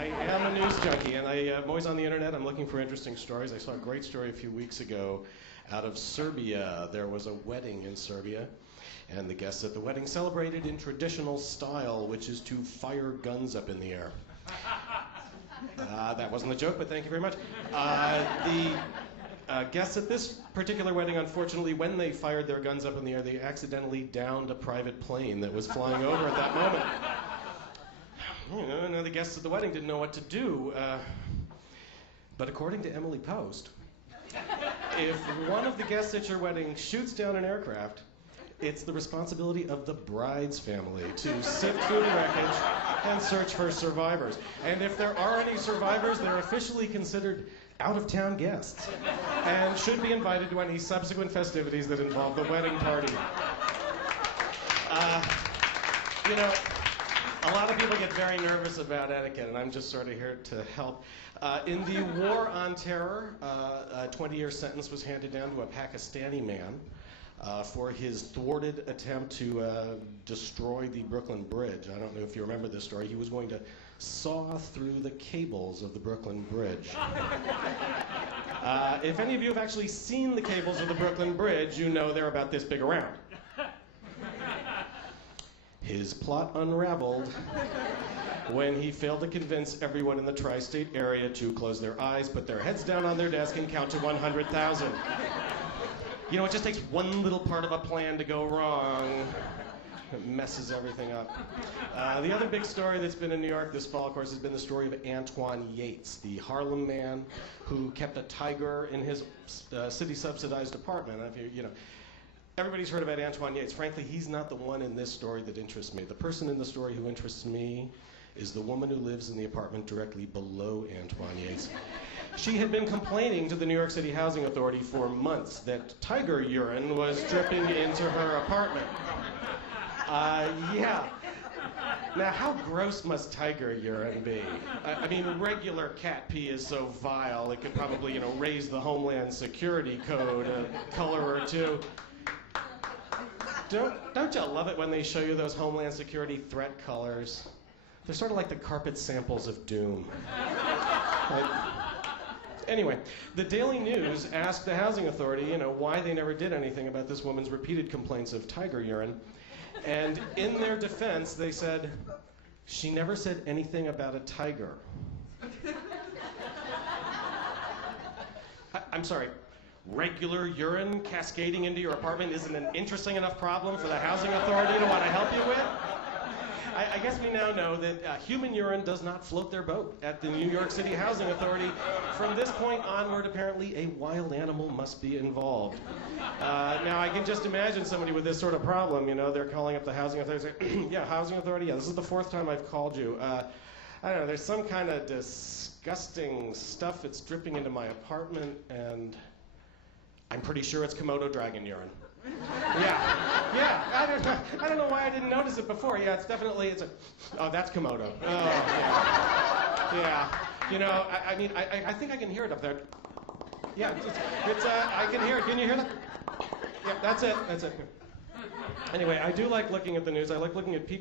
I am a news junkie, and I'm always on the internet. I'm looking for interesting stories. I saw a great story a few weeks ago out of Serbia. There was a wedding in Serbia, and the guests at the wedding celebrated in traditional style, which is to fire guns up in the air. That wasn't a joke, but thank you very much. The guests at this particular wedding, unfortunately, when they fired their guns up in the air, they accidentally downed a private plane that was flying over at that moment. The guests at the wedding didn't know what to do. But according to Emily Post, if one of the guests at your wedding shoots down an aircraft, it's the responsibility of the bride's family to sift through the wreckage and search for survivors. And if there are any survivors, they're officially considered out-of-town guests and should be invited to any subsequent festivities that involve the wedding party. A lot of people get very nervous about etiquette, and I'm just sort of here to help. In the War on Terror, a 20-year sentence was handed down to a Pakistani man for his thwarted attempt to destroy the Brooklyn Bridge. I don't know if you remember this story. He was going to saw through the cables of the Brooklyn Bridge. If any of you have actually seen the cables of the Brooklyn Bridge, you know they're about this big around. His plot unraveled when he failed to convince everyone in the tri-state area to close their eyes, put their heads down on their desk, and count to 100,000. You know, it just takes one little part of a plan to go wrong. It messes everything up. The other big story that's been in New York this fall, of course, has been the story of Antoine Yates, the Harlem man who kept a tiger in his city-subsidized apartment. Everybody's heard about Antoine Yates. Frankly, he's not the one in this story that interests me. The person in the story who interests me is the woman who lives in the apartment directly below Antoine Yates. She had been complaining to the New York City Housing Authority for months that tiger urine was dripping into her apartment. Now, how gross must tiger urine be? I mean, regular cat pee is so vile, it could probably, raise the Homeland Security code a color or two. Don't you love it when they show you those Homeland Security threat colors? They're sort of like the carpet samples of doom. Anyway, the Daily News asked the Housing Authority, why they never did anything about this woman's repeated complaints of tiger urine. And in their defense, they said, she never said anything about a tiger. I'm sorry. Regular urine cascading into your apartment isn't an interesting enough problem for the Housing Authority to want to help you with? I guess we now know that human urine does not float their boat at the New York City Housing Authority. From this point onward, apparently, a wild animal must be involved. Now, I can just imagine somebody with this sort of problem, they're calling up the Housing Authority and saying, yeah, Housing Authority, yeah, this is the fourth time I've called you. I don't know, there's some kind of disgusting stuff that's dripping into my apartment, and I'm pretty sure it's Komodo dragon urine. Yeah. I don't know why I didn't notice it before. Yeah, oh, that's Komodo. Oh, yeah. I think I can hear it up there. Yeah, I can hear it. Can you hear that? Yeah, that's it. Anyway, I do like looking at the news. I like looking at people.